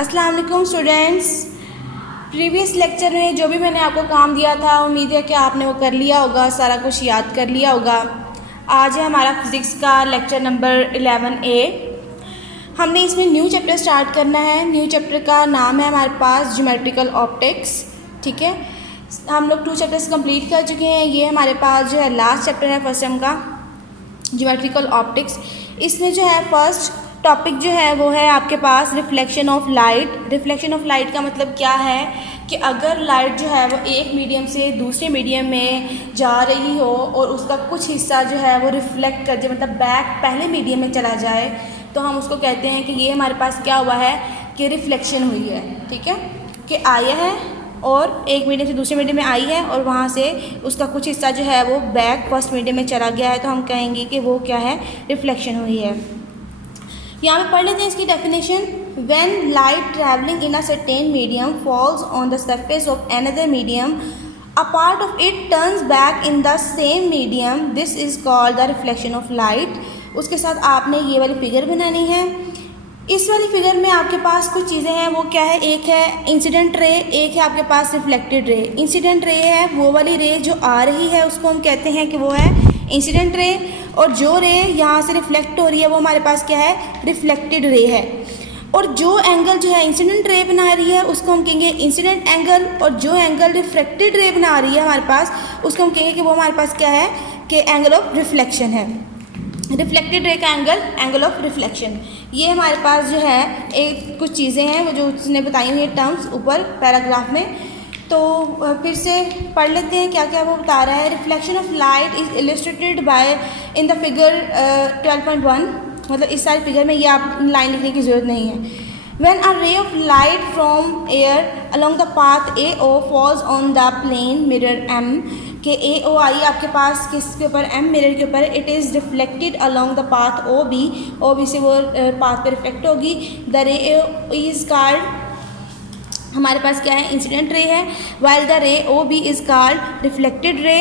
अस्सलाम वालेकुम students. Previous lecture में जो भी मैंने आपको काम दिया था उम्मीद है कि आपने वो कर लिया होगा, सारा कुछ याद कर लिया होगा। आज है हमारा फिज़िक्स का लेक्चर नंबर 11A। हमने इसमें न्यू चैप्टर स्टार्ट करना है। न्यू चैप्टर का नाम है हमारे पास ज्योमेट्रिकल ऑप्टिक्स। ठीक है, हम लोग 2 चैप्टर्स कंप्लीट कर चुके हैं। ये हमारे पास जो है लास्ट चैप्टर है फर्स्ट टर्म का, ज्योमेट्रिकल ऑप्टिक्स। इसमें जो है फर्स्ट टॉपिक जो है वो है आपके पास reflection of light. Reflection of light का मतलब क्या है कि अगर लाइट जो है वो एक मीडियम से दूसरे मीडियम में जा रही हो और उसका कुछ हिस्सा जो है वो रिफ्लेक्ट कर जाए, मतलब बैक पहले मीडियम में चला जाए, तो हम उसको कहते हैं कि ये हमारे पास क्या हुआ है कि रिफ्लेक्शन हुई है। ठीक है, कि आया है और एक मीडियम से दूसरे मीडियम में आई है और वहाँ से उसका कुछ हिस्सा जो है वो बैक फर्स्ट मीडियम में चला गया है, तो हम कहेंगे कि वो क्या है, रिफ्लेक्शन हुई है। यहाँ पे पढ़ लेते हैं इसकी definition. When light travelling in a certain medium false on the surface of another medium, a part of it turns back in the same medium, this is called the reflection of light. उसके साथ आपने ये वाली figure बनानी है। इस वाली figure में आपके पास कुछ चीज़ें हैं, वो क्या है, एक है इंसिडेंट रे, एक है आपके पास रिफ्लेक्टेड रे। इंसिडेंट रे है वो वाली रे जो आ रही है, उसको हम कहते हैं कि वो है इंसिडेंट रे, और जो रे यहाँ से रिफ्लेक्ट हो रही है वो हमारे पास क्या है, रिफ्लेक्टेड रे है। और जो एंगल जो है इंसिडेंट रे बना रही है उसको हम कहेंगे इंसिडेंट एंगल, और जो एंगल रिफ्लेक्टेड रे बना रही है हमारे पास उसको हम कहेंगे कि वो हमारे पास क्या है, कि एंगल ऑफ रिफ्लेक्शन है। रिफ्लेक्टेड रे का एंगल ऑफ रिफ्लेक्शन। ये हमारे पास जो है एक कुछ चीज़ें हैं वो जो उसने बताई हुई है टर्म्स ऊपर पैराग्राफ में, तो फिर से पढ़ लेते हैं क्या क्या वो बता रहा है। Reflection of light is illustrated bye in the figure 12.1, मतलब इस सारी फिगर में ये आप लाइन लिखने की ज़रूरत नहीं है। When a ray of light from air along the path AO falls on the plane mirror M, के AO आई आपके पास किसके ऊपर, M मिरर के ऊपर, it is reflected along the path OB से वो पाथ पे रिफ्लेक्ट होगी। द रे इज़ कॉल्ड, हमारे पास क्या है, इंसिडेंट रे है, वाइल द रे OB is called reflected ray.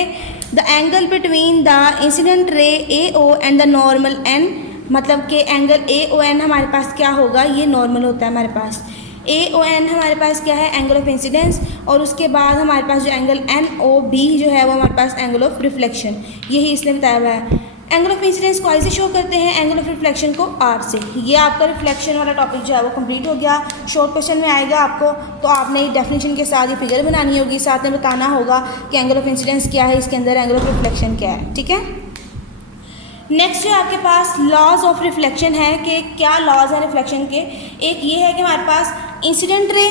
The angle between the incident रे AO and the normal N, मतलब कि एंगल AON हमारे पास क्या होगा, ये नॉर्मल होता है हमारे पास। AON हमारे पास क्या है, एंगल ऑफ इंसिडेंस, और उसके बाद हमारे पास जो एंगल NOB जो है वो हमारे पास एंगल ऑफ रिफ्लेक्शन, यही इसने बताया हुआ है। एंगल ऑफ इंसिडेंस को आई से शो करते हैं, एंगल ऑफ रिफ्लेक्शन को R से। ये आपका रिफ्लेक्शन वाला टॉपिक जो है वो कंप्लीट हो गया। शॉर्ट क्वेश्चन में आएगा आपको, तो आपने डेफिनेशन के साथ ये फिगर बनानी होगी, साथ में बताना होगा कि एंगल ऑफ इंसिडेंस क्या है, इसके अंदर एंगल ऑफ रिफ्लेक्शन क्या है। ठीक है, नेक्स्ट जो आपके पास लॉज ऑफ रिफ्लेक्शन है कि क्या लॉज है रिफ्लेक्शन के। एक ये है कि हमारे पास इंसिडेंट रे,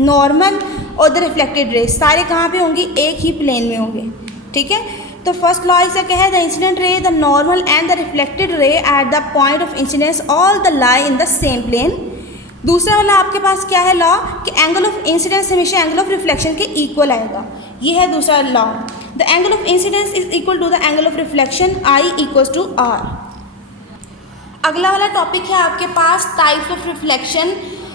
नॉर्मल और द रिफ्लेक्टेड रे सारे कहाँ पे होंगी, एक ही प्लेन में होंगे। ठीक है, तो फर्स्ट लॉ इसका क्या है, the incident ray, the normal and the reflected ray at the point of incidence all the lie in the same plane. दूसरा वाला आपके पास क्या है लॉ, कि एंगल ऑफ इंसिडेंस हमेशा एंगल ऑफ रिफ्लेक्शन के इक्वल आएगा। ये है दूसरा law. The angle of incidence is equal to the angle of reflection, I equals to R। अगला वाला टॉपिक है आपके पास टाइप्स ऑफ रिफ्लेक्शन।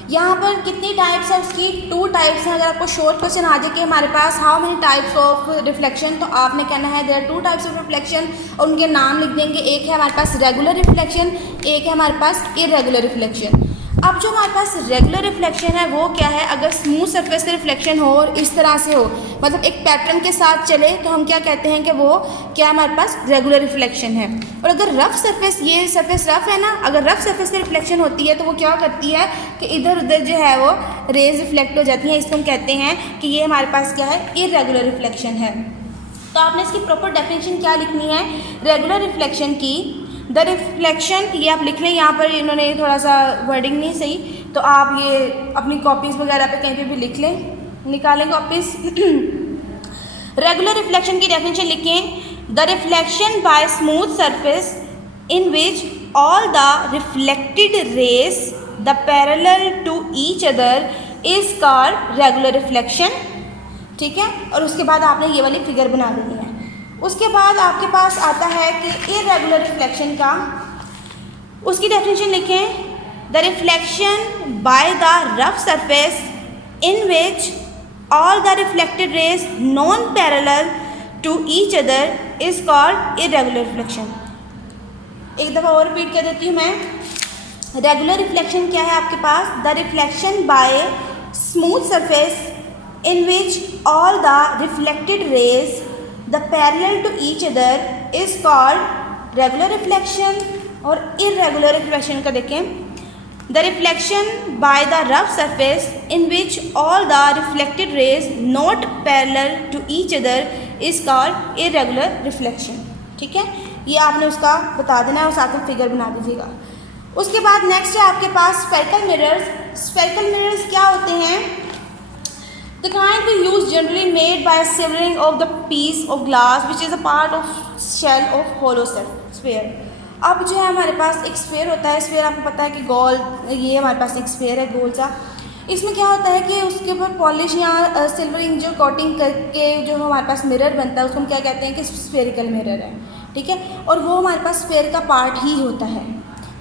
यहाँ पर कितनी टाइप्स है उसकी, 2 टाइप्स हैं। अगर आपको शॉर्ट क्वेश्चन आ जाए कि हमारे पास how many types of reflection, तो आपने कहना है there are 2 types of reflection, और उनके नाम लिख देंगे। एक है हमारे पास रेगुलर रिफ्लेक्शन, एक है हमारे पास इरेगुलर रिफ्लेक्शन। अब जो हमारे पास रेगुलर रिफ्लेक्शन है वो क्या है, अगर स्मूथ सरफेस से रिफ्लेक्शन हो और इस तरह से हो, मतलब एक पैटर्न के साथ चले, तो हम क्या कहते हैं कि वो क्या हमारे पास रेगुलर रिफ्लेक्शन है। और अगर रफ सरफेस, ये सरफेस रफ है ना, अगर रफ सरफेस से रिफ्लेक्शन होती है तो वो क्या करती है कि इधर उधर जो है वो रेज रिफ्लेक्ट हो जाती हैं, इसको हम कहते हैं कि ये हमारे पास क्या है, इरेगुलर रिफ्लेक्शन है। तो आपने इसकी प्रॉपर डेफिनेशन क्या लिखनी है रेगुलर रिफ्लेक्शन की। द रिफ्लेक्शन, ये आप लिख लें, यहाँ पर इन्होंने थोड़ा सा वर्डिंग नहीं सही, तो आप ये अपनी कॉपीज़ वगैरह पे कहीं पे भी लिख लें, निकालें कॉपीज़। रेगुलर रिफ्लेक्शन की डेफिनेशन लिखें, the reflection by smooth surface in which all the reflected rays the parallel to each other is called regular reflection. ठीक है, और उसके बाद आपने ये वाली फिगर बना देनी है। उसके बाद आपके पास आता है कि इरेगुलर रिफ्लेक्शन का, उसकी डेफिनेशन लिखें, the reflection by the rough surface in which all the reflected rays non parallel to each other is called irregular reflection. एक दफ़ा और रिपीट कर देती हूँ मैं, रेगुलर रिफ्लेक्शन क्या है आपके पास? The reflection by smooth surface in which all the reflected rays the parallel to each other is called regular reflection. और irregular reflection का देखें, the reflection by the rough surface in which all the reflected rays not parallel to each other is called irregular reflection. ठीक है, ये आपने उसका बता देना है और साथ में फिगर बना दीजिएगा। उसके बाद नेक्स्ट है आपके पास स्फेरिकल मिरर्स। स्फेरिकल मिरर्स क्या होते हैं? The kind we use generally made by severing of the piece of glass which is a part of shell of hollow sphere. अब जो है हमारे पास एक स्फेयर होता है, स्फेयर आपको पता है कि गोल, ये हमारे पास एक स्फेयर है गोल सा। इसमें क्या होता है कि उसके ऊपर पॉलिश या सिल्वरिंग जो कोटिंग करके जो हमारे पास मिरर बनता है उसको हम क्या कहते हैं कि स्फेरिकल मिरर है। ठीक है, और वो हमारे पास स्फेयर का पार्ट ही होता है।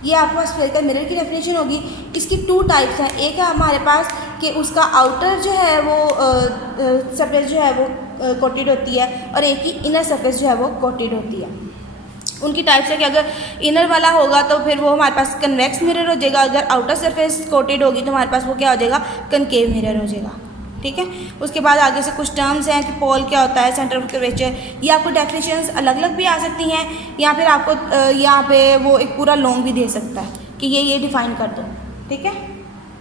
ये आपके पास स्फेरिकल मिरर की डेफिनेशन होगी। इसकी 2 टाइप्स हैं। एक है हमारे पास कि उसका आउटर जो है वो सरफेस जो है वो कोटेड होती है और एक ही इनर सरफेस जो है वो कोटेड होती है। उनकी टाइप्स है कि अगर इनर वाला होगा तो फिर वो हमारे पास कन्वेक्स मिरर हो जाएगा, अगर आउटर सरफेस कोटेड होगी तो हमारे पास वो क्या हो जाएगा? कनकेव मिरर हो जाएगा। ठीक है, उसके बाद आगे से कुछ टर्म्स हैं कि पोल क्या होता है, सेंटर ऑफ कर्वेचर, ये आपको डेफिनेशंस अलग अलग भी आ सकती हैं या फिर आपको यहाँ पे वो एक पूरा लॉन्ग भी दे सकता है कि ये डिफ़ाइन कर दो। ठीक है,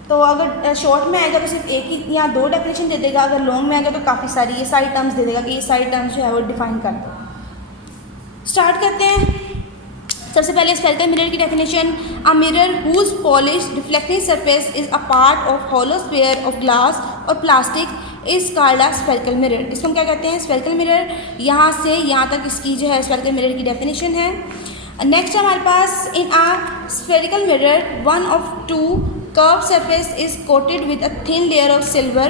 तो अगर शॉर्ट में आएगा तो सिर्फ एक ही या 2 डेफिनेशन दे देगा, अगर लॉन्ग में आएगा तो काफ़ी सारी ये सारी टर्म्स दे देगा कि ये सारी टर्म्स जो है वो डिफ़ाइन कर दो। स्टार्ट करते हैं। सबसे पहले स्फेरिकल मिरर की definition, a mirror whose polish reflecting surface is a part of hollow sphere of glass और plastic is called a spherical mirror. इसको हम क्या कहते हैं? Spherical mirror. यहाँ से यहाँ तक इसकी जो है स्फेरिकल मिरर की डेफिनेशन है। नेक्स्ट हमारे पास, in a spherical mirror one of 2 curved surface is coated with a thin layer of silver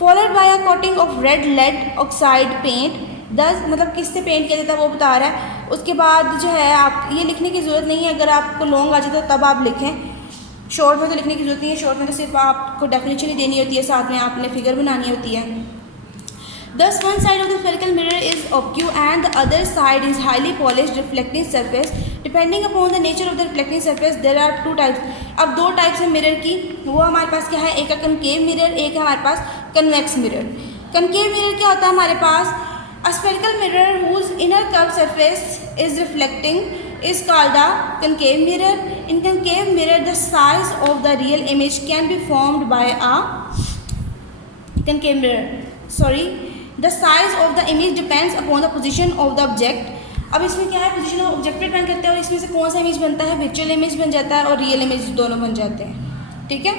followed by a coating of red lead oxide paint। 10 मतलब किससे पेंट किया जाता है वो बता रहा है। उसके बाद जो है आप ये लिखने की ज़रूरत नहीं है, अगर आपको लॉन्ग आ जाता है तब आप लिखें, शॉर्ट में तो लिखने की ज़रूरत नहीं है। शॉर्ट में तो सिर्फ आपको डेफिनेशन ही देनी होती है, साथ में आपने फिगर बनानी होती है। Thus, one side of the spherical mirror is opaque and the other side is highly polished reflecting surface. Depending upon the nature of the reflecting surface, there are 2 types. अब 2 टाइप्स है mirror की, वो हमारे पास क्या है? एक है कनकेव मिरर, एक है हमारे पास कन्वेक्स मिरर। कनकेव मिरर क्या होता है हमारे पास? A spherical mirror whose inner curved surface is reflecting is called a concave mirror. In concave mirror, the size of the real image can be formed by a concave mirror. The size of the image depends upon the position of the object. अब इसमें क्या है? Position of object पे depend करता है और इसमें से कौन सा इमेज बनता है? वर्चुअल इमेज बन जाता है और रियल इमेज दोनों बन जाते हैं। ठीक है,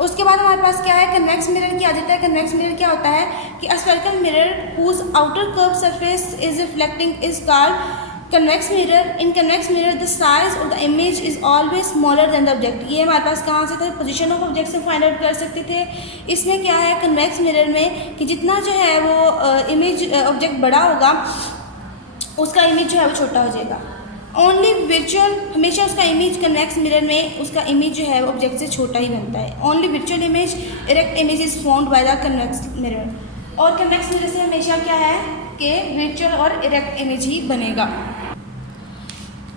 उसके बाद हमारे पास क्या है? कन्वेक्स मिरर की आ जाता है। कन्वेक्स मिरर क्या होता है कि a spherical mirror whose outer curve surface is reflecting is called convex mirror. In convex mirror the size of the image is always smaller than the object. ये हमारे पास कहाँ से था? पोजीशन ऑफ ऑब्जेक्ट से फाइंड आउट कर सकते थे। इसमें क्या है कन्वेक्स मिरर में कि जितना जो है वो इमेज ऑब्जेक्ट बड़ा होगा उसका इमेज जो है वो छोटा हो जाएगा। ओनली वर्चुअल, हमेशा उसका इमेज कन्वेक्स मिरर में उसका इमेज जो है वो ऑब्जेक्ट से छोटा ही बनता है। Only virtual image, erect image is formed by the convex mirror. और कन्वेक्स मिरर से हमेशा क्या है कि वर्चुअल और इरेक्ट इमेज ही बनेगा।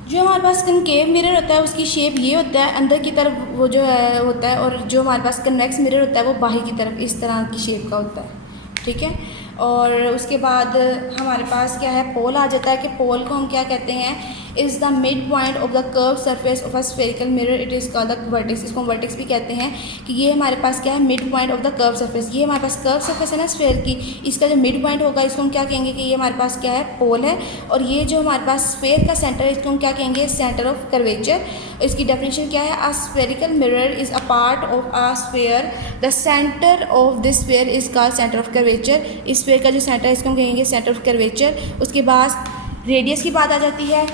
जो हमारे पास कनकेव मिरर होता है उसकी शेप ये होता है, अंदर की तरफ वो जो है होता है, और जो हमारे पास कन्वेक्स मिरर होता है वो बाहर की तरफ इस तरह की शेप का होता है। ठीक है, और उसके बाद हमारे पास क्या है? पोल आ जाता है कि पोल को हम क्या कहते हैं? Is the mid point of the curve surface of a spherical mirror, it is called the vertex. इसको हम वर्टेक्स भी कहते हैं कि ये हमारे पास क्या है? Mid point of the curve surface. ये हमारे पास कर्व सरफेस है ना स्फेयर की, इसका जो मिड पॉइंट होगा इसको हम क्या कहेंगे कि ये हमारे पास क्या है? पोल है। और ये जो हमारे पास स्फेयर का सेंटर है इसको हम क्या कहेंगे? Centre of curvature. इसकी डेफिनेशन क्या है? अ spherical mirror is a part of a sphere, the centre of this sphere is called centre of curvature. इस स्फेयर का जो सेंटर है इसको हम कहेंगे सेंटर ऑफ कर्वेचर। उसके बाद रेडियस की बात आ जाती है,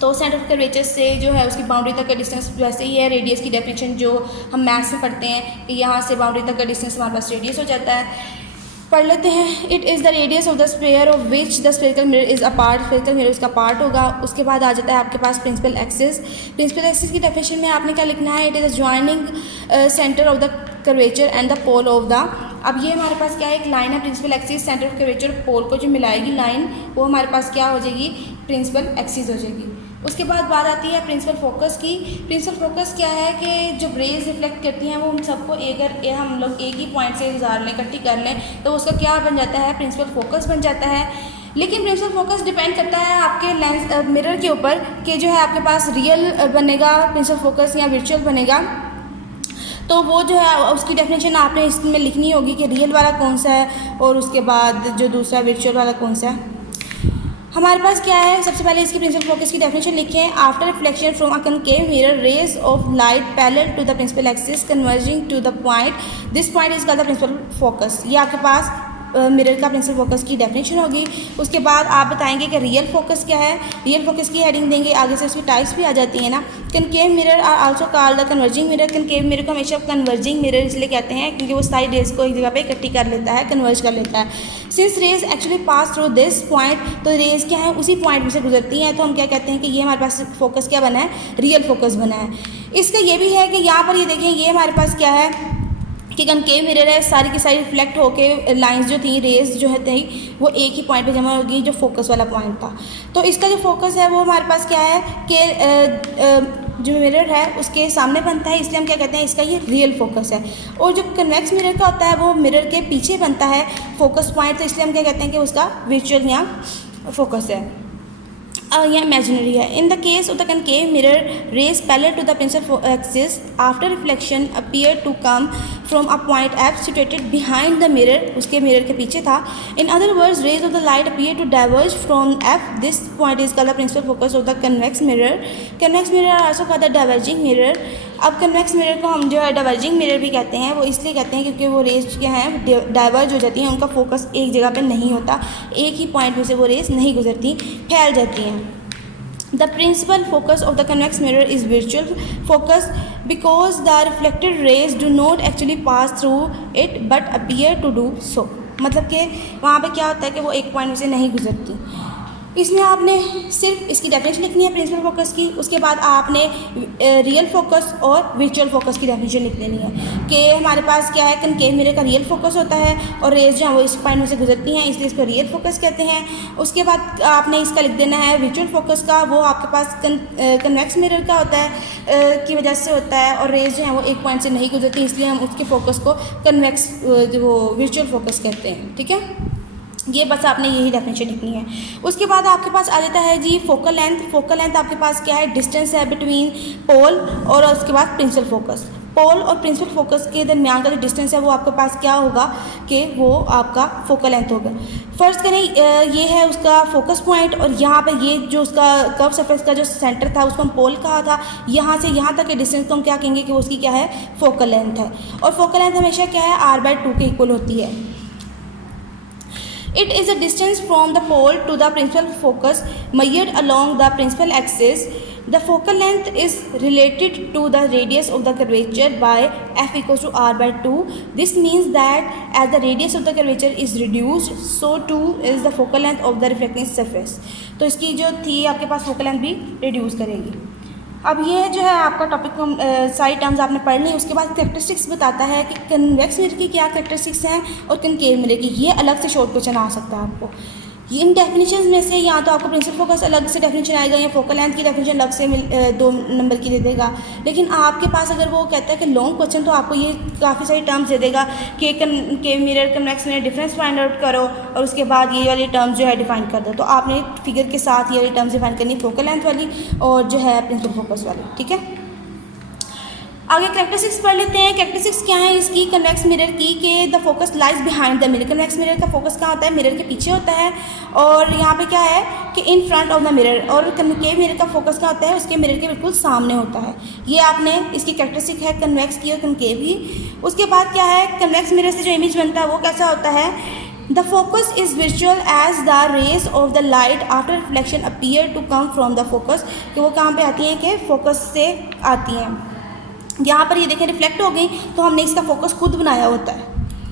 तो सेंटर ऑफ कर्वेचर से जो है उसकी बाउंड्री तक का डिस्टेंस वैसे ही है। रेडियस की डेफिनेशन जो हम मैथ्स में पढ़ते हैं कि यहाँ से बाउंड्री तक का डिस्टेंस हमारे पास रेडियस हो जाता है। पढ़ लेते हैं। It is the radius of the sphere of which the spherical mirror is a part. Spherical mirror उसका पार्ट होगा। उसके बाद आ जाता है आपके पास प्रिंसिपल एक्सिस। प्रिंसिपल एक्सिस की डेफिनेशन में आपने क्या लिखना है? It is a joining centre of the curvature and the pole of the. अब ये हमारे पास क्या है? एक लाइन है principal axis, centre of curvature, पोल को जो मिलाएगी लाइन, वो हमारे पास क्या हो जाएगी? प्रिंसिपल एक्सिस हो जाएगी। उसके बाद बात आती है प्रिंसिपल फोकस की। प्रिंसिपल फोकस क्या है कि जब रेज रिफ्लेक्ट करती हैं वो उन सबको अगर हम लोग एक ही पॉइंट से गुजार लें, इकट्ठी कर लें, तो उसका क्या बन जाता है, प्रिंसिपल फोकस बन जाता है। लेकिन प्रिंसिपल फोकस डिपेंड करता है आपके लेंस मिरर के ऊपर कि जो है आपके पास रियल बनेगा प्रिंसिपल फोकस या वर्चुअल बनेगा। तो वो जो है उसकी डेफिनेशन आपने इसमें लिखनी होगी कि रियल वाला कौन सा है और उसके बाद जो दूसरा वर्चुअल वाला कौन सा है। हमारे पास क्या है, सबसे पहले इसकी प्रिंसिपल फोकस की डेफिनेशन लिखें। After reflection from a concave mirror, rays of light parallel to the principal axis converging to the point, this point is called the principal focus. ये आपके पास मिरर का प्रिंसिपल फोकस की definition होगी। उसके बाद आप बताएंगे कि रियल फोकस क्या है, रियल फोकस की हेडिंग देंगे, आगे से उसकी टाइप्स भी आ जाती है ना। Concave mirror are also called the converging mirror. Concave mirror को हमेशा कन्वर्जिंग मिरर इसलिए कहते हैं क्योंकि वो सारी रेज को एक जगह पे इकट्ठी कर लेता है, कन्वर्ज कर लेता है। Since rays actually pass through this point, तो रेज क्या है उसी पॉइंट में से गुजरती हैं, तो हम क्या कहते हैं कि ये हमारे पास फोकस क्या बना है, रियल फोकस बना है। इसका ये भी है कि यहाँ पर ये देखें, ये हमारे पास क्या है कि कनकेव मिरर है, सारी की सारी रिफ्लेक्ट होके लाइंस जो थी, रेज जो है थी, वो एक ही पॉइंट पे जमा होगी जो फोकस वाला पॉइंट था। तो इसका जो फोकस है वो हमारे पास क्या है कि जो मिरर है उसके सामने बनता है, इसलिए हम क्या कहते हैं इसका ये रियल फोकस है। और जो कन्वेक्स मिरर का होता है वो मिरर के पीछे बनता है फोकस पॉइंट, तो इसलिए हम क्या कहते हैं कि उसका वर्चुअल या फोकस है या इमेजिनरी है। In the case of the concave mirror, rays parallel to the principal axis after reflection appear to come from a point F situated behind the mirror, उसके मिरर के पीछे था। In other words, rays of the light appear to diverge from F, this point is called the principal focus of the convex mirror. Convex mirror are also called the diverging mirror. अब convex mirror को हम जो है diverging mirror भी कहते हैं, वो इसलिए कहते हैं क्योंकि वो रेज क्या हैं डाइवर्ज हो जाती हैं, उनका फोकस एक जगह पे नहीं होता, एक ही पॉइंट में से वो रेज नहीं गुजरती, फैल जाती हैं। The principal focus of the convex mirror is virtual focus because the reflected rays do not actually pass through it but appear to do so। मतलब कि वहाँ पे क्या होता है कि वो एक पॉइंट में से नहीं गुजरती। इसमें आपने सिर्फ इसकी डेफिनेशन लिखनी है प्रिंसिपल फोकस की, उसके बाद आपने रियल फोकस और वर्चुअल फोकस की डेफिनेशन लिख लेनी है कि हमारे पास क्या है, कनकेव मिरर का रियल फोकस होता है और रेज जो है वो इस पॉइंट में से गुजरती हैं, इसलिए इसको रियल फोकस कहते हैं। उसके बाद आपने इसका लिख देना है वर्चुअल फोकस का, वो आपके पास कन्वेक्स मिरर का होता है की वजह से होता है, और रेज जो है वो एक पॉइंट से नहीं गुजरती, इसलिए हम उसके फोकस को कन्वेक्स वो वर्चुअल फोकस कहते हैं। ठीक है, ये बस आपने यही डेफिनेशन लिखनी है। उसके बाद आपके पास आ जाता है जी फोकल लेंथ। फोकल लेंथ आपके पास क्या है, डिस्टेंस है बिटवीन पोल और उसके बाद प्रिंसिपल फोकस। पोल और प्रिंसिपल फोकस के दरमियान का जो डिस्टेंस है वो आपके पास क्या होगा कि वो आपका फोकल लेंथ होगा। फर्स्ट करें ये है उसका फोकस पॉइंट, और यहाँ पे ये जो उसका कर्व सरफेस का जो सेंटर था उसको हम पोल कहा था, यहाँ से यहाँ तक के डिस्टेंस को हम क्या कहेंगे कि उसकी क्या है, फोकल लेंथ है। और फोकल लेंथ हमेशा क्या है, r/2 के इक्वल होती है। It is a distance from the pole to the principal focus measured along the principal axis. The focal length is related to the radius of the curvature by f equals to r/2. This means that as the radius of the curvature is reduced, so too is the focal length of the reflecting surface. तो इसकी जो थी आपके पास focal length भी reduce करेगी। अब ये जो है आपका टॉपिक को सारी टर्म्स आपने पढ़ ली। उसके बाद कैरेक्टरिस्टिक्स बताता है कि कन्वेक्स मिरर की क्या कैरेक्टरिस्टिक्स हैं और कनकेव मिरर की, ये अलग से शॉर्ट क्वेश्चन आ सकता है आपको। इन डेफिनेशंस में से या तो आपको प्रिंसिपल फोकस अलग से डेफिनेशन आएगा या फोकल लेंथ की डेफिनेशन अलग से 2 नंबर की दे देगा। लेकिन आपके पास अगर वो कहता है कि लॉन्ग क्वेश्चन, तो आपको ये काफ़ी सारी टर्म्स दे देगा कि concave mirror convex mirror difference find out करो और उसके बाद ये वाली टर्म्स जो है डिफाइन कर दो। तो आपने फिगर के साथ ये वाली टर्म्स डिफाइन करनी, फोकल लेंथ वाली और जो है प्रिंसिपल फोकस वाली। ठीक है, आगे कैरेक्टरिस्टिक्स पढ़ लेते हैं। कैरेक्टरिस्टिक्स क्या है इसकी कन्वेक्स मिरर की कि the focus lies behind the mirror. Convex mirror का फोकस कहाँ होता है, मिरर के पीछे होता है, और यहाँ पे क्या है कि in front of the mirror. और कनकेव मिरर का फोकस क्या होता है, उसके मिरर के बिल्कुल सामने होता है। ये आपने इसकी कैरेक्टरिस्टिक है कन्वेक्स की और कनकेव की। उसके बाद क्या है, कन्वेक्स मिरर से जो इमेज बनता है वो कैसा होता है, the focus is visual as the rays of the light after reflection appear to come from the focus. कि वो कहाँ पे आती हैं कि फोकस से आती हैं। यहाँ पर ये देखें रिफ्लेक्ट हो गई, तो हमने इसका फोकस खुद बनाया होता है,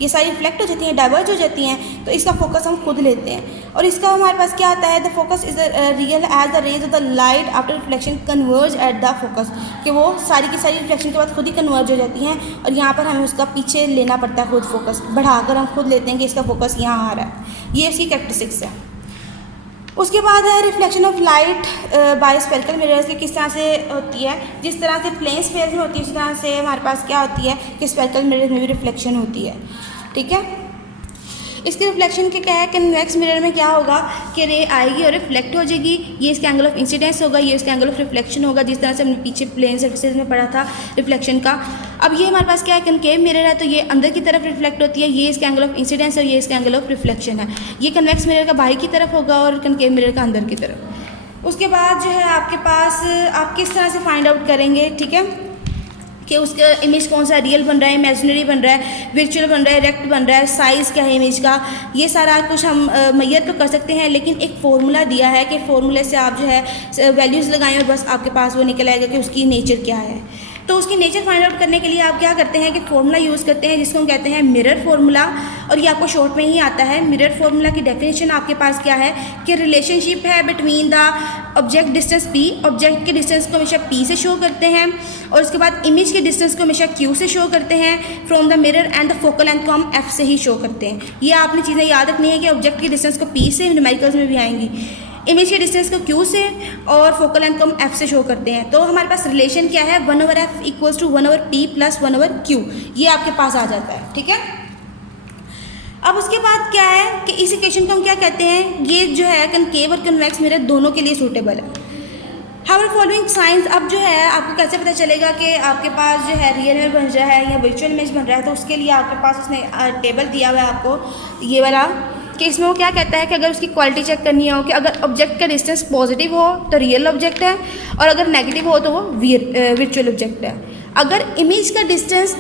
ये सारी रिफ्लेक्ट हो जाती हैं, डाइवर्ज हो जाती हैं, तो इसका फोकस हम खुद लेते हैं। और इसका हमारे पास क्या आता है, the focus is real as the rays of the light after reflection converge at the focus. कि वो सारी की सारी रिफ्लेक्शन के बाद खुद ही कन्वर्ज हो जाती हैं, और यहाँ पर हमें उसका पीछे लेना पड़ता है, खुद फोकस बढ़ाकर हम खुद लेते हैं कि इसका फोकस यहाँ आ रहा है। ये इसकी कैरेक्टरिस्टिक्स है। उसके बाद है reflection of light by spherical mirrors, की किस तरह से होती है। जिस तरह से प्लेन स्फेयर में होती है उस तरह से हमारे पास क्या होती है कि स्फेरिकल मिरर में भी रिफ्लेक्शन होती है, ठीक है। इसके रिफ्लेक्शन के क्या है, कन्वेक्स मिरर में क्या होगा कि रे आएगी और रिफ्लेक्ट हो जाएगी, ये इसका एंगल ऑफ इंसिडेंस होगा, ये इसका एंगल ऑफ रिफ्लेक्शन होगा, जिस तरह से हमने पीछे प्लेन सर्फेसेज में पढ़ा था रिफ्लेक्शन का। अब ये हमारे पास क्या है, कनकेव मिरर है, तो ये अंदर की तरफ रिफ्लेक्ट होती है, ये इसका एंगल ऑफ इंसिडेंस और ये इसका एंगल ऑफ रिफ्लेक्शन है। ये कन्वेक्स मिरर का बाहर की तरफ होगा और कनकेव मिरर का अंदर की तरफ। उसके बाद जो है आपके पास आप किस तरह से फाइंड आउट करेंगे, ठीक है, कि उसका इमेज कौन सा रियल बन रहा है, इमेजिनरी बन रहा है, वर्चुअल बन रहा है, रेक्ट बन रहा है, साइज़ क्या है इमेज का, ये सारा कुछ हम मैयर तो कर सकते हैं, लेकिन एक फार्मूला दिया है कि फार्मूले से आप जो है वैल्यूज़ लगाएं और बस आपके पास वो निकल आएगा कि उसकी नेचर क्या है। तो उसकी नेचर फाइंड आउट करने के लिए आप क्या करते हैं कि फार्मूला यूज़ करते हैं जिसको हम कहते हैं मिरर फार्मूला, और ये आपको शॉर्ट में ही आता है। मिरर फार्मूला की डेफिनेशन आपके पास क्या है कि रिलेशनशिप है between the object distance p, object के डिस्टेंस को हमेशा p से शो करते हैं, और उसके बाद इमेज के डिस्टेंस को हमेशा q से शो करते हैं from the mirror, and the focal length को हम f से ही शो करते हैं। ये आपने चीज़ें याद रखनी है कि ऑब्जेक्ट की डिस्टेंस को p से, न्यूमेरिकल्स में भी आएंगी, इमेज के डिस्टेंस को q से और फोकल लेंथ को हम f से शो करते हैं। तो हमारे पास रिलेशन क्या है, 1/f equals to 1/p plus 1/q, ये आपके पास आ जाता है, ठीक है। अब उसके बाद क्या है कि इस इक्वेशन को हम क्या कहते हैं, ये जो है कनकेव और कन्वेक्स मिरर दोनों के लिए सूटेबल है। हाउ फॉलोइंग साइंस, अब जो है आपको कैसे पता चलेगा कि आपके पास जो है रियल इमेज बन रहा है या वर्चुअल इमेज बन रहा है, तो उसके लिए आपके पास उसने टेबल दिया हुआ है आपको ये वाला, कि इसमें वो क्या कहता है कि अगर उसकी क्वालिटी चेक करनी हो कि अगर ऑब्जेक्ट का डिस्टेंस पॉजिटिव हो तो रियल ऑब्जेक्ट है, और अगर नेगेटिव हो तो वो वर्चुअल ऑब्जेक्ट है। अगर इमेज का डिस्टेंस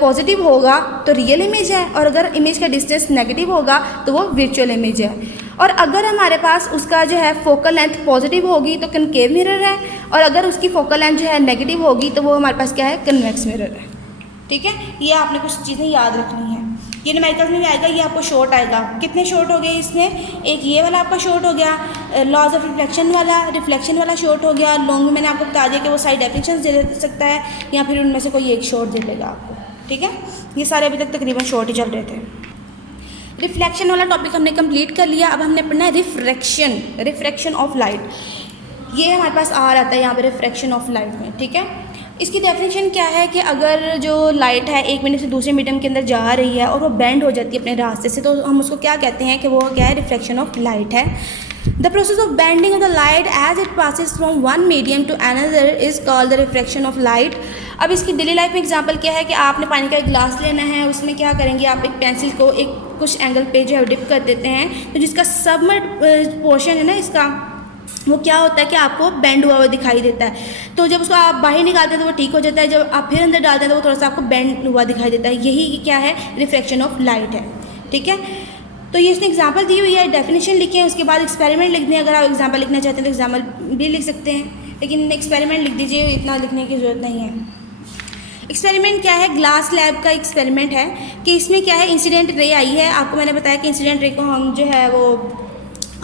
पॉजिटिव होगा तो रियल इमेज है, और अगर इमेज का डिस्टेंस नेगेटिव होगा तो वो वर्चुअल इमेज है। और अगर हमारे पास उसका जो है फोकल लेंथ पॉजिटिव होगी तो कनकेव मिरर है, और अगर उसकी फोकल लेंथ जो है नेगेटिव होगी तो वो हमारे पास क्या है, कन्वेक्स मिरर है, ठीक है। ये आपने कुछ चीज़ें याद रखनी है। ये न्यूमेरिकल्स में भी आएगा, ये आपको शॉर्ट आएगा। कितने शॉर्ट हो गए इसमें, एक ये वाला आपका शॉर्ट हो गया, लॉज ऑफ रिफ्लेक्शन वाला शॉर्ट हो गया। लॉन्ग में मैंने आपको बता दिया कि वो सारी डेफिनेशंस दे सकता है, या फिर उनमें से कोई एक शॉर्ट दे देगा आपको, ठीक है। ये सारे अभी तक तकरीबन शॉर्ट ही चल रहे थे। रिफ्लेक्शन वाला टॉपिक हमने कंप्लीट कर लिया। अब हमने पढ़ना है रिफ्रैक्शन ऑफ लाइट। ये हमारे पास आ रहा था यहाँ पे रिफ्रैक्शन ऑफ लाइट में, ठीक है। इसकी डेफिनेशन क्या है कि अगर जो लाइट है एक मीडियम से दूसरे मीडियम के अंदर जा रही है और वो बेंड हो जाती है अपने रास्ते से, तो हम उसको क्या कहते हैं कि वो क्या है, रिफ्लेक्शन ऑफ लाइट है। The process of bending of the light as it passes from one medium to another is called the refraction of light. अब इसकी डेली लाइफ में एग्जांपल क्या है कि आपने पानी का एक ग्लास लेना है, उसमें क्या करेंगे आप, एक पेंसिल को एक कुछ एंगल पे जो है डिप कर देते हैं, तो जिसका सबमर्ज पोर्शन है ना इसका, वो क्या होता है कि आपको बेंड हुआ दिखाई देता है। तो जब उसको आप बाहर निकालते हैं तो वो ठीक हो जाता है, जब आप फिर अंदर डालते हैं तो वो थोड़ा सा आपको बेंड हुआ दिखाई देता है। यही क्या है, रिफ्रैक्शन ऑफ लाइट है, ठीक है। तो ये इसने एग्जांपल दी हुई है, डेफिनेशन लिखें, उसके बाद एक्सपेरिमेंट लिख दें। अगर आप एग्जांपल लिखना चाहते हैं तो एग्जांपल भी लिख सकते हैं, लेकिन एक्सपेरिमेंट लिख दीजिए, इतना लिखने की ज़रूरत नहीं है। एक्सपेरिमेंट क्या है, ग्लास लैब का एक्सपेरिमेंट है कि इसमें क्या है, इंसिडेंट रे आई है। आपको मैंने बताया कि इंसिडेंट रे को हम जो है वो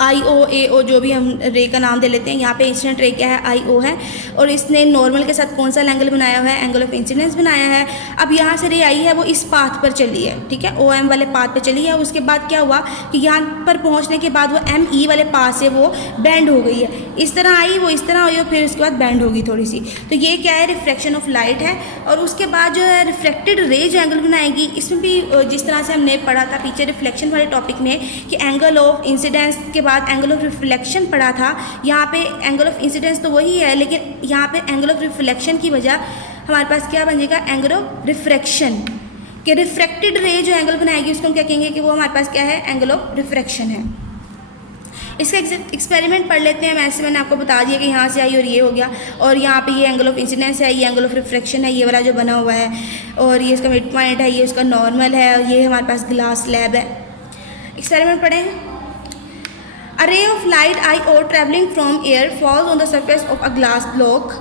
IO जो भी हम रे का नाम दे लेते हैं। यहाँ पे इंसिडेंट रे क्या है, IO है, और इसने नॉर्मल के साथ कौन सा एंगल बनाया हुआ है, एंगल ऑफ इंसिडेंस बनाया है। अब यहाँ से रे आई है वो इस पाथ पर चली है, ठीक है, OM वाले पाथ पर चली है। उसके बाद क्या हुआ कि यहाँ पर पहुँचने के बाद वो ME वाले पाथ से वो बैंड हो गई है, इस तरह आई वो इस तरह हुई और फिर उसके बाद बैंड होगी थोड़ी सी। तो ये क्या है, रिफ्रैक्शन ऑफ लाइट है। और उसके बाद जो है रिफ्लेक्टेड रे जो एंगल बनाएगी, इसमें भी जिस तरह से हमने पढ़ा था पीछे रिफ्लेक्शन वाले टॉपिक में कि एंगल ऑफ इंसिडेंस के बाद एंगल ऑफ रिफ्लेक्शन पढ़ा था, यहाँ पे एंगल ऑफ इंसिडेंस तो वही है, लेकिन यहाँ पे एंगल ऑफ रिफ्लेक्शन की वजह हमारे पास क्या बनेगा, एंगल ऑफ रिफ्रैक्शन। कि रिफ्रैक्टेड रे जो एंगल बनाएगी उसको हम क्या कहेंगे कि वो हमारे पास क्या है, एंगल ऑफ रिफ्रैक्शन है। इसका एक्सपेरिमेंट पढ़ लेते हैं। वैसे मैंने आपको बता दिया कि यहाँ से आई और ये हो गया, और यहाँ पे ये एंगल ऑफ इंसिडेंस है, ये एंगल ऑफ रिफ्रैक्शन है, ये वाला जो बना हुआ है, और ये इसका मिड पॉइंट है, ये उसका नॉर्मल है, और ये हमारे पास ग्लास स्लैब है। एक्सपेरिमेंट पढ़ें। A ray of light IO traveling from air falls on the surface of a glass block.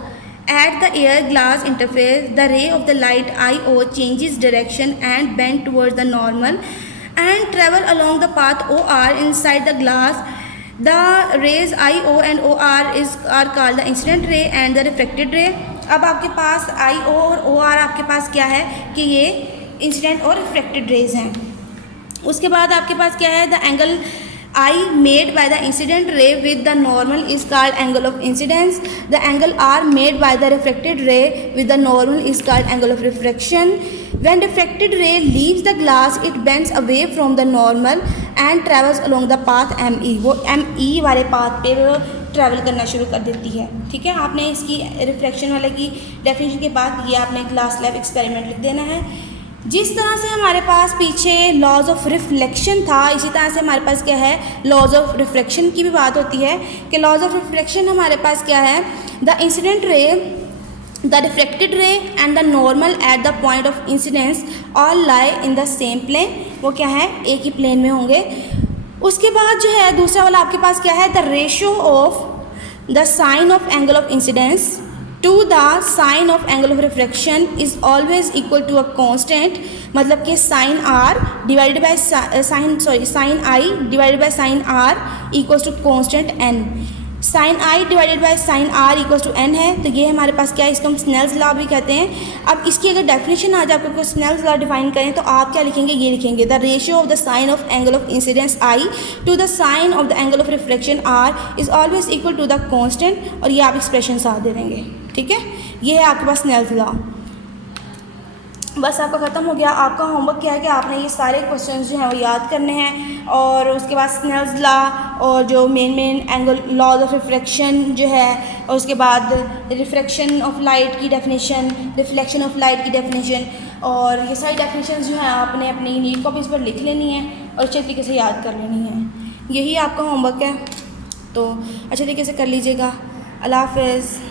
At the air glass interface, the ray of the light IO changes direction and bend towards the normal and travel along the path OR inside the glass. The rays IO and OR are called the incident ray and the refracted ray. अब आपके पास IO और OR आपके पास क्या है कि ये incident और रिफ्रैक्टेड रेज हैं। उसके बाद आपके पास क्या है, the angle I made by the incident ray with the normal is called angle of incidence. The angle R made by the refracted ray with the normal is called angle of refraction. When refracted ray leaves the glass, it bends away from the normal and travels along the path ME. वो ME वाले path पे वो travel करना शुरू कर देती है। ठीक है, आपने इसकी रिफ्लेक्शन वाले की डेफिनेशन के बाद ये आपने क्लास लैब एक्सपेरिमेंट लिख देना है। जिस तरह से हमारे पास पीछे लॉज ऑफ रिफ्लेक्शन था, इसी तरह से हमारे पास क्या है, लॉज ऑफ रिफ्लेक्शन की भी बात होती है कि लॉज ऑफ रिफ्लेक्शन हमारे पास क्या है, the incident ray, the reflected ray and the normal at the point of incidence all lie in the same plane. वो क्या है, एक ही प्लेन में होंगे। उसके बाद जो है दूसरा वाला आपके पास क्या है, the ratio of the sine of angle of incidence to the sine of angle of refraction is always equal to a constant. मतलब कि sine R divided by sine I divided by sine R equals to constant N. Sine I divided by sine R equals to N है, तो ये हमारे पास क्या है, इसको हम स्नेल्स लॉ भी कहते हैं। अब इसकी अगर डेफिनेशन आज आपको स्नेल्स लॉ डिफाइन करें तो आप क्या लिखेंगे, ये लिखेंगे the ratio of the sine of angle of incidence I to the sine of the angle of reflection R is always equal to the constant, और ये आप एक्सप्रेशन साथ दे देंगे। ठीक है, ये है आपके पास स्नेल्स लॉ। बस आपका ख़त्म हो गया। आपका होमवर्क क्या है कि आपने ये सारे क्वेश्चंस जो हैं वो याद करने हैं, और उसके बाद स्नेल्स लॉ और जो main angle laws of refraction जो है, और उसके बाद रिफ्रैक्शन ऑफ लाइट की डेफिनेशन, रिफ्लेक्शन ऑफ लाइट की डेफिनेशन, और ये सारी डेफिनेशन जो हैं आपने अपनी नीट कॉपीज़ पर लिख लेनी है और अच्छे तरीके से याद कर लेनी है। यही आपका होमवर्क है, तो अच्छे तरीके से कर लीजिएगा। अल्लाह हाफ़िज़।